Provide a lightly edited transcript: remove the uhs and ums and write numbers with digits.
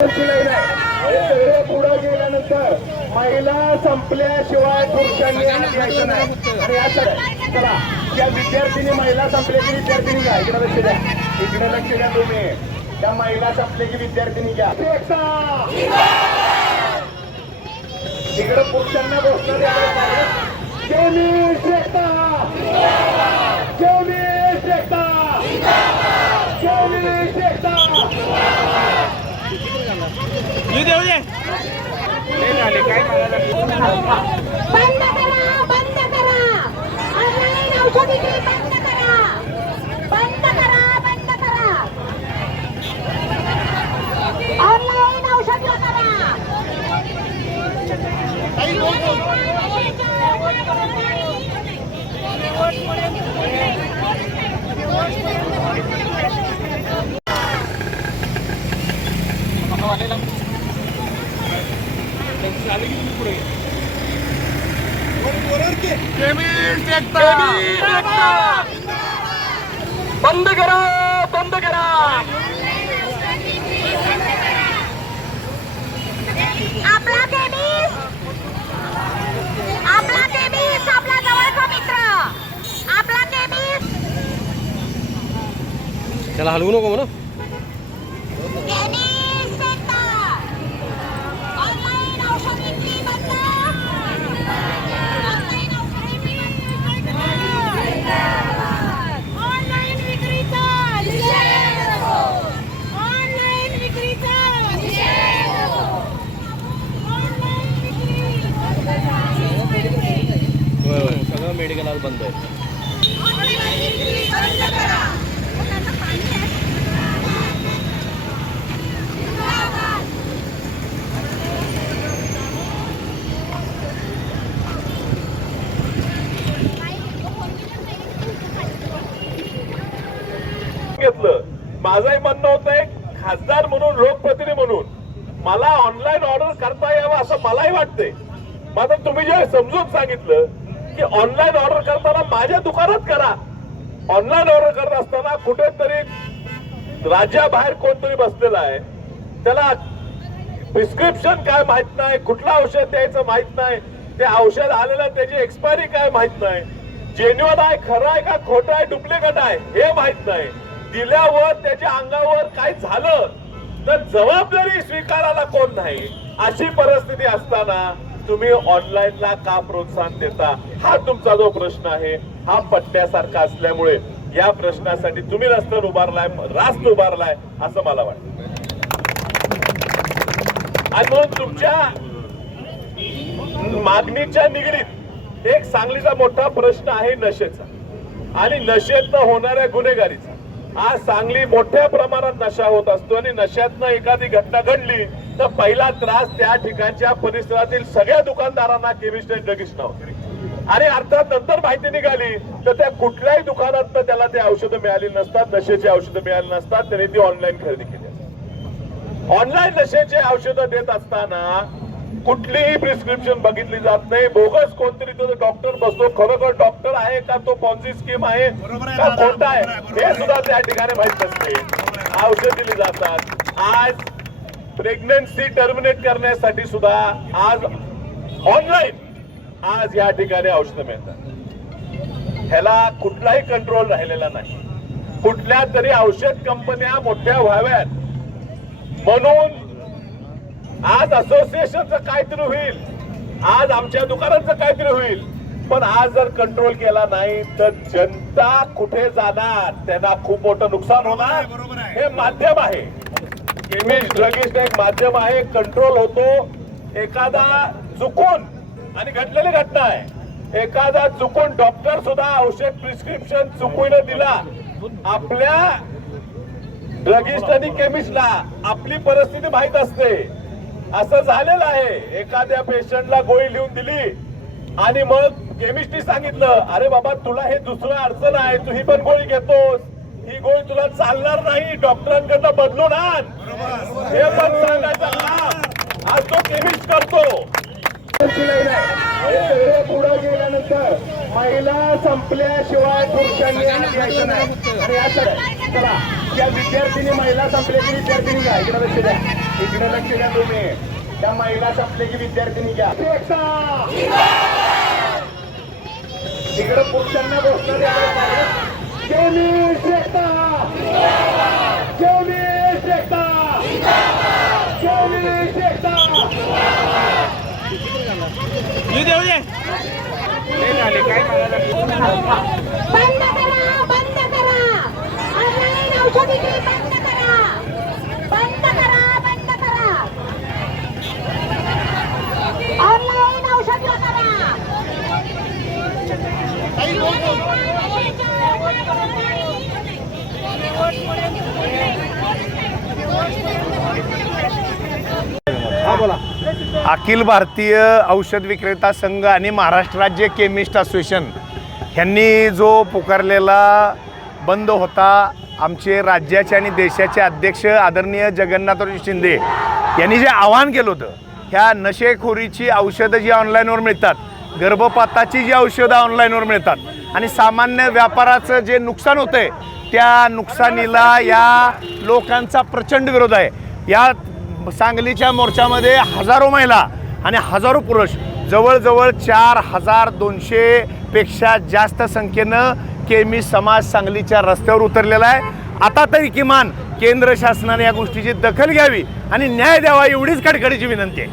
सगळे पुढे गेल्यानंतर महिला संपल्याशिवाय पुरुषांनी आत यायचं नाही. आणि याचं चला त्या विद्यार्थिनी महिला संपल्याची विद्यार्थिनी घ्या. इकडे लक्ष द्या, इकडे लक्ष द्या तुम्ही. त्या महिला संपल्याची विद्यार्थिनी घ्या. इकडे पुरुषांना बसणं द्यायला जेवणी शेकता जेवणी शेकता जेवणी शेकता. बंद करा, बंद करा. ऑनलाईन औषध विक्री बंद करा. बंद करा, बंद करा. ऑनलाईन औषध करा. बंद करा, बंद करा. आपला केबीस, आपला केबीस, आपला जवळचा मित्र, आपला केबीस. त्याला हलवू नको म्हणा. केबीस सेक्टर. ऑनलाईन औषध विक्री बंद. ऑनलाईन औषध विक्री बंद. ऑनलाईन विक्रीचा निषेध. ऑनलाईन विक्रीचा निषेध. ऑनलाईन विक्री होय सगळं मेडिकल आज बंद आहे. ऑनलाईन विक्री बंद करा. घेतलं. माझंही म्हणणं होतं एक खासदार म्हणून लोकप्रतिनिधी म्हणून मला ऑनलाईन ऑर्डर करता यावं असं मलाही वाटतंय. मात्र तुम्ही जे समजून सांगितलं की ऑनलाईन ऑर्डर करताना माझ्या दुकानात करा. ऑनलाईन ऑर्डर करत असताना कुठेतरी राज्याबाहेर कोणतरी बसलेला आहे, त्याला प्रिस्क्रिप्शन काय माहित नाही, कुठलं औषध द्यायचं माहित नाही, ते औषध आलेलं त्याची एक्सपायरी काय माहित नाही, जेन्युअन आहे, खरं आहे का खोटं आहे, डुप्लिकेट आहे हे माहित नाही, दिल्यावर त्याच्या अंगावर काय झालं तर जबाबदारी स्वीकारायला कोण नाही, अशी परिस्थिती असताना तुम्ही ऑनलाईनला का प्रोत्साहन देता, हा तुमचा जो प्रश्न आहे हा पट्ट्यासारखा असल्यामुळे या प्रश्नासाठी तुम्ही रस्त्यावर उभारलाय, रास्त उभारलाय असं मला वाटतं. आणि म्हणून तुमच्या मागणीच्या निगडीत एक सांगलीचा मोठा प्रश्न आहे नशेचा आणि नशेतनं होणाऱ्या गुन्हेगारीचा. आज सांगली मोठ्या प्रमाणात नशा होत असतो आणि नशातनं एखादी घटना घडली तर पहिला त्रास त्या ठिकाणच्या परिसरातील सगळ्या दुकानदारांना, केमिस्ट आणि ड्रगिस्टना होतो. आणि अर्थात नंतर माहिती निघाली तर त्या कुठल्याही दुकानात त्याला ते औषधं मिळाली नसतात, नशेची औषधं मिळाली नसतात, त्याने ती ऑनलाईन खरेदी केली असतात. ऑनलाईन नशेचे औषधं देत असताना कुठलीही प्रिस्क्रिप्शन बघितली जात नाही. बोगस कोणतरी तो डॉक्टर बसतो, खरोखर डॉक्टर आहे का, तो पॉन्झी स्कीम आहे का खोटा आहे हे सुद्धा त्या ठिकाणी माहित नसते. औषध दिली जातात. आज प्रेग्नन्सी टर्मिनेट करण्यासाठी सुद्धा आज ऑनलाईन आज या ठिकाणी औषधं मिळतात. ह्याला कुठलाही कंट्रोल राहिलेला नाही. कुठल्या तरी औषध कंपन्या मोठ्या व्हाव्यात म्हणून आज असोसिएशनचं काहीतरी होईल, आज आमच्या दुकानाचं काहीतरी होईल, पण आज जर कंट्रोल केला नाही तर जनता कुठे जाणार, त्यांना खूप मोठं नुकसान होणार. हे माध्यम आहे, केमिस्ट ड्रगिस्ट एक माध्यम आहे, कंट्रोल होतो. एखादा चुकून, आणि घडलेली घटना आहे, एखादा चुकून डॉक्टर सुद्धा औषध प्रिस्क्रिप्शन चुकून दिला, आपल्या ड्रगिस्ट आणि केमिस्टला आपली परिस्थिती माहित असते. असं झालेलं आहे, एखाद्या पेशंटला गोळी लिहून दिली आणि मग केमिस्टनी सांगितलं, अरे बाबा तुला हे दुसरं अडचण आहे, तू ही पण गोळी घेतोस, ही गोळी तुला चालणार नाही, डॉक्टरांकडनं बदलून आण, हे पण सांगायचं काम आज तो केमिस्ट करतो. सगळे पुढे गेल्यानंतर महिला संपल्याशिवाय पुरुषांनी आत यायचं नाही. आणि चला त्या विद्यार्थिनी महिला संपल्याची विद्यार्थिनी घ्या. इकडे लक्ष द्या. इकडे लक्ष द्या तुम्ही. त्या महिला संपलेली विद्यार्थिनी घ्या. तिकडे पुरुषांना बसणं द्यायला. केमिस्ट एकता, केमिस्ट एकता, केमिस्ट एकता. बंद करा, बंद करा. ऑनलाईन औषध विक्री बंद करा. बंद करा, बंद करा. ऑनलाईन औषध करा. अखिल भारतीय औषध विक्रेता संघ आणि महाराष्ट्र राज्य केमिस्ट असोसिएशन ह्यांनी जो पुकारलेला बंद होता, आमचे राज्याचे आणि देशाचे अध्यक्ष आदरणीय जगन्नाथराव शिंदे यांनी जे आवाहन केलं होतं, ह्या नशेखोरीची औषधं जी ऑनलाईनवर मिळतात, गर्भपाताची जी औषधं ऑनलाईनवर मिळतात आणि सामान्य व्यापाराचं जे नुकसान होतं आहे, त्या नुकसानीला या लोकांचा प्रचंड विरोध आहे. या सांगलीच्या मोर्चामध्ये हजारो महिला आणि हजारो पुरुष, जवळजवळ 4200 पेक्षा जास्त संख्येनं केमिस्ट समाज सांगलीच्या रस्त्यावर उतरलेला आहे. आता तरी किमान केंद्र शासनाने या गोष्टीची दखल घ्यावी आणि न्याय द्यावा, एवढीच कडकडीची विनंती आहे.